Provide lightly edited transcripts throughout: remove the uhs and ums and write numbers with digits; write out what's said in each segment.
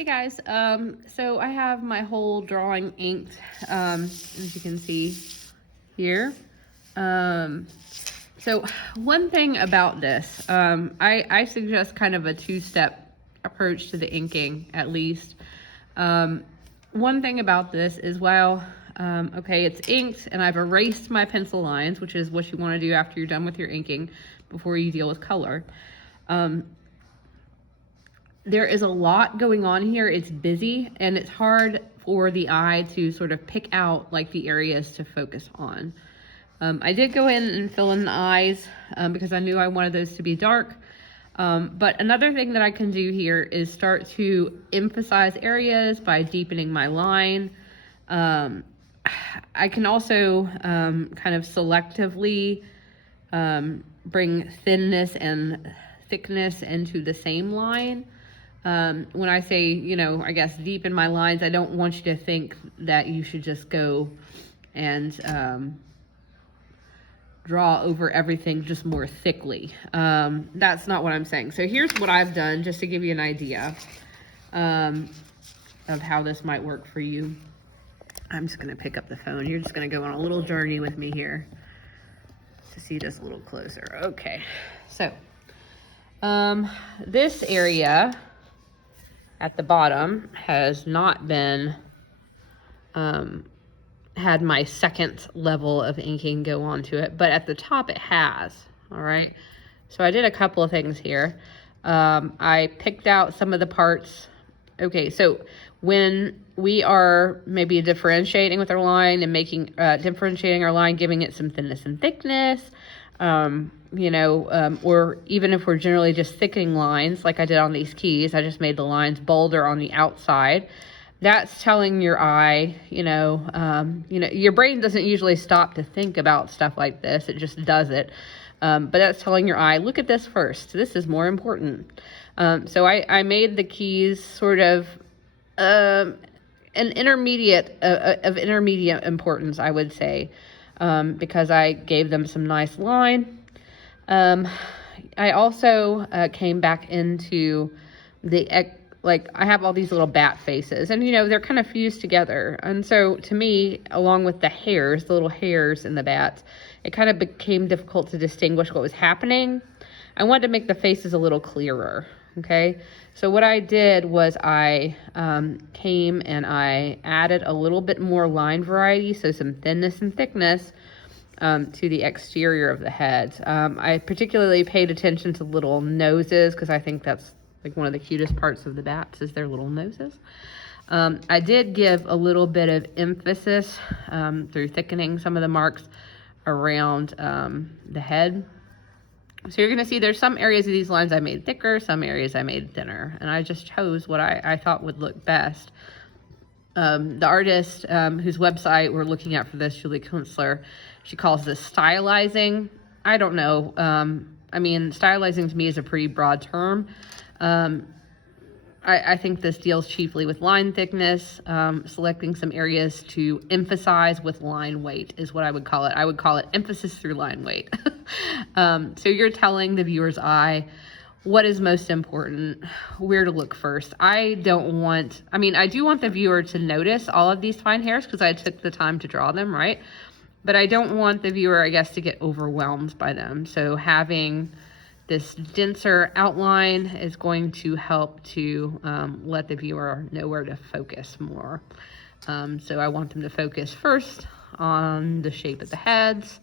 Hey guys, so I have my whole drawing inked, as you can see here. Um, so one thing about this, I suggest kind of a two-step approach to the inking, at least. One thing about this is while, okay, it's inked and I've erased my pencil lines, which is what you want to do after you're done with your inking before you deal with color. There is a lot going on here. It's busy and it's hard for the eye to sort of pick out like the areas to focus on. I did go in and fill in the eyes because I knew I wanted those to be dark. But another thing that I can do here is start to emphasize areas by deepening my line. I can also kind of selectively bring thinness and thickness into the same line. When I say, you know, I guess deepen my lines, I don't want you to think that you should just go and draw over everything just more thickly. That's not what I'm saying. So here's what I've done just to give you an idea of how this might work for you. I'm just gonna pick up the phone. You're just gonna go on a little journey with me here to see this a little closer. Okay, so this area at the bottom has not been had my second level of inking go onto it, but at the top it has. All right, so I did a couple of things here. I picked out some of the parts. Okay, so when we are maybe differentiating with our line and making differentiating our line, giving it some thinness and thickness, or even if we're generally just thickening lines like I did on these keys, I just made the lines bolder on the outside. That's telling your eye, your brain doesn't usually stop to think about stuff like this. It just does it. But that's telling your eye, look at this first. This is more important. So I made the keys sort of an intermediate of intermediate importance, I would say, because I gave them some nice line. I also came back into I have all these little bat faces, and they're kind of fused together. And so to me, along with the hairs, the little hairs in the bats, it kind of became difficult to distinguish what was happening. I wanted to make the faces a little clearer. Okay, so what I did was I came and I added a little bit more line variety, so some thinness and thickness to the exterior of the heads. I particularly paid attention to little noses because I think that's like one of the cutest parts of the bats is their little noses. I did give a little bit of emphasis through thickening some of the marks around the head. So you're going to see there's some areas of these lines I made thicker, some areas I made thinner, and I just chose what I thought would look best. The artist whose website we're looking at for this, Julie Kunstler, she calls this stylizing. I don't know. Stylizing to me is a pretty broad term. I think this deals chiefly with line thickness, selecting some areas to emphasize with line weight is what I would call it. I would call it emphasis through line weight. So you're telling the viewer's eye what is most important, where to look first. I do want the viewer to notice all of these fine hairs because I took the time to draw them, right? But I don't want the viewer, I guess, to get overwhelmed by them. So having this denser outline is going to help to let the viewer know where to focus more. So I want them to focus first on the shape of the heads,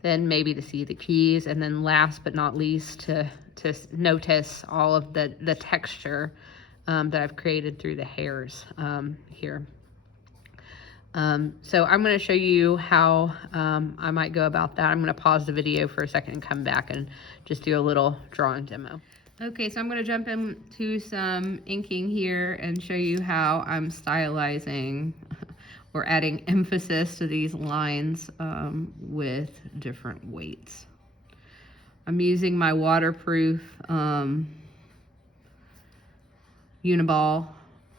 then maybe to see the keys, and then last but not least to notice all of the texture that I've created through the hairs here. So I'm going to show you how I might go about that. I'm going to pause the video for a second and come back and just do a little drawing demo. Okay, so I'm going to jump into some inking here and show you how I'm stylizing or adding emphasis to these lines with different weights. I'm using my waterproof Uniball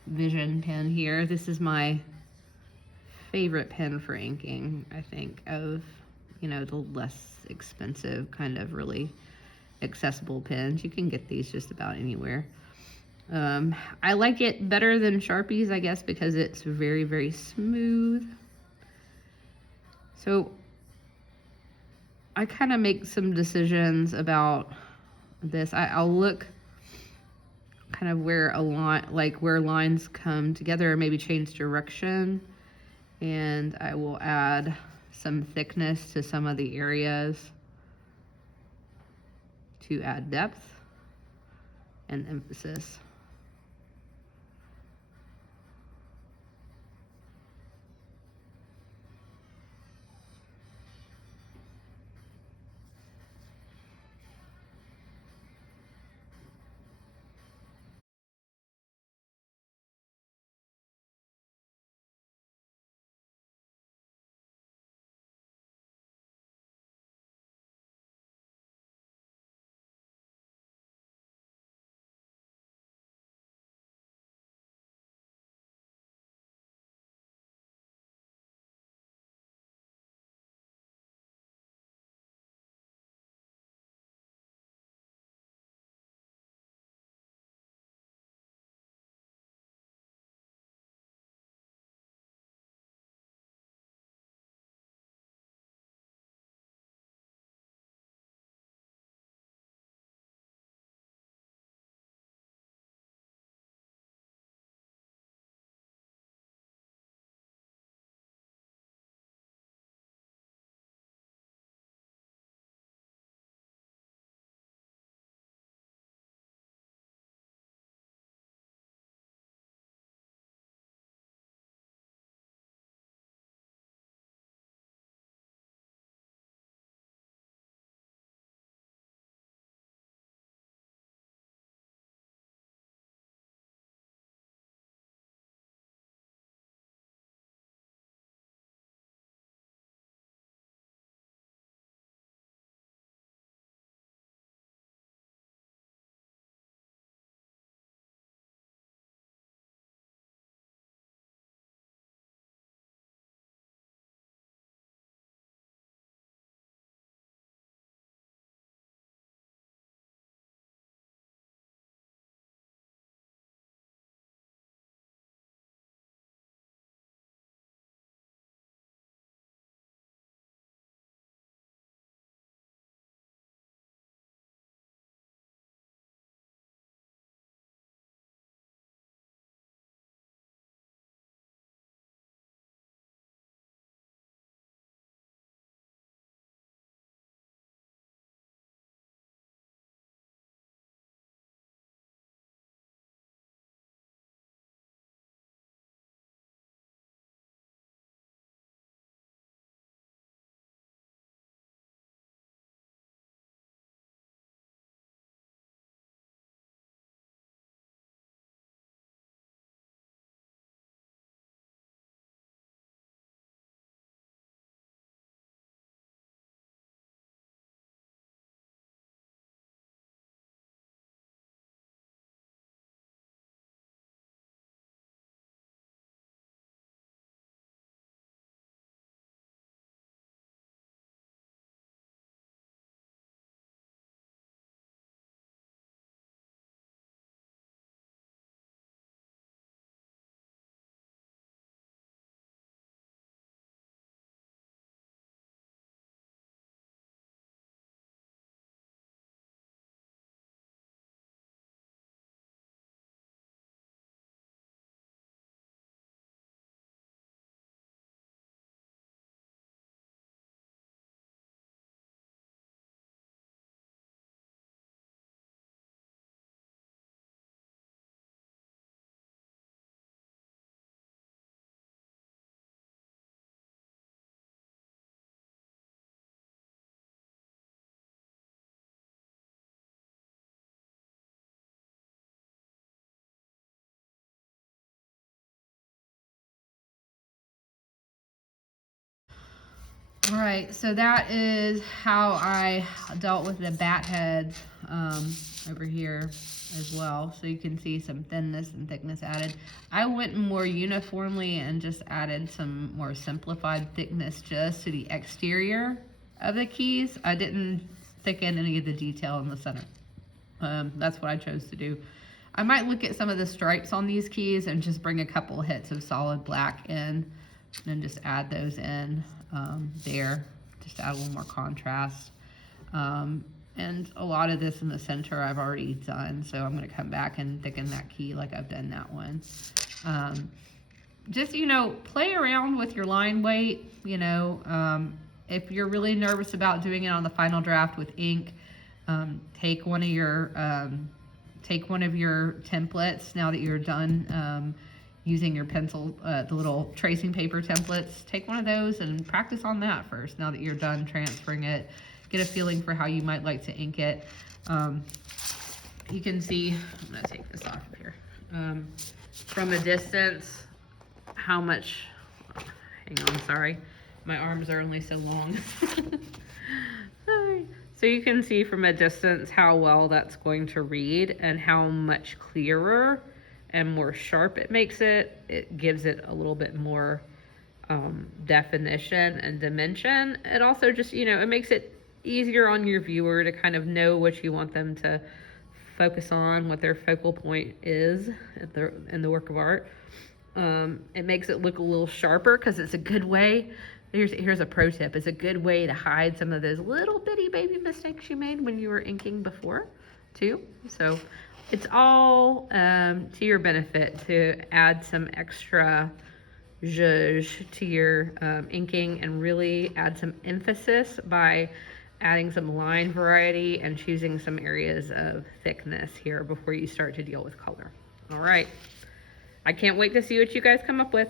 Vision pen here. This is my favorite pen for inking, I think, of the less expensive kind of really accessible pens. You can get these just about anywhere. I like it better than Sharpies, I guess, because it's very, very smooth. So I kind of make some decisions about this. I'll look kind of where a line, like where lines come together, and maybe change direction. And I will add some thickness to some of the areas to add depth and emphasis. All right, so that is how I dealt with the bat heads over here as well. So you can see some thinness and thickness added. I went more uniformly and just added some more simplified thickness just to the exterior of the keys. I didn't thicken any of the detail in the center. That's what I chose to do. I might look at some of the stripes on these keys and just bring a couple hits of solid black in and just add those in there, just to add a little more contrast. And a lot of this in the center I've already done, so I'm going to come back and thicken that key like I've done that one. Just, you know, play around with your line weight, you know. If you're really nervous about doing it on the final draft with ink, take one of your templates now that you're done using your pencil, the little tracing paper templates. Take one of those and practice on that first now that you're done transferring it. Get a feeling for how you might like to ink it. You can see, I'm gonna take this off of here. From a distance, how much, hang on, sorry. My arms are only so long. So you can see from a distance how well that's going to read and how much clearer and more sharp it makes it. It gives it a little bit more definition and dimension. It also just, you know, it makes it easier on your viewer to kind of know what you want them to focus on, what their focal point is in the work of art. It makes it look a little sharper because it's a good way. Here's a pro tip. It's a good way to hide some of those little bitty baby mistakes you made when you were inking before too. So it's all to your benefit to add some extra zhuzh to your inking and really add some emphasis by adding some line variety and choosing some areas of thickness here before you start to deal with color. All right. I can't wait to see what you guys come up with.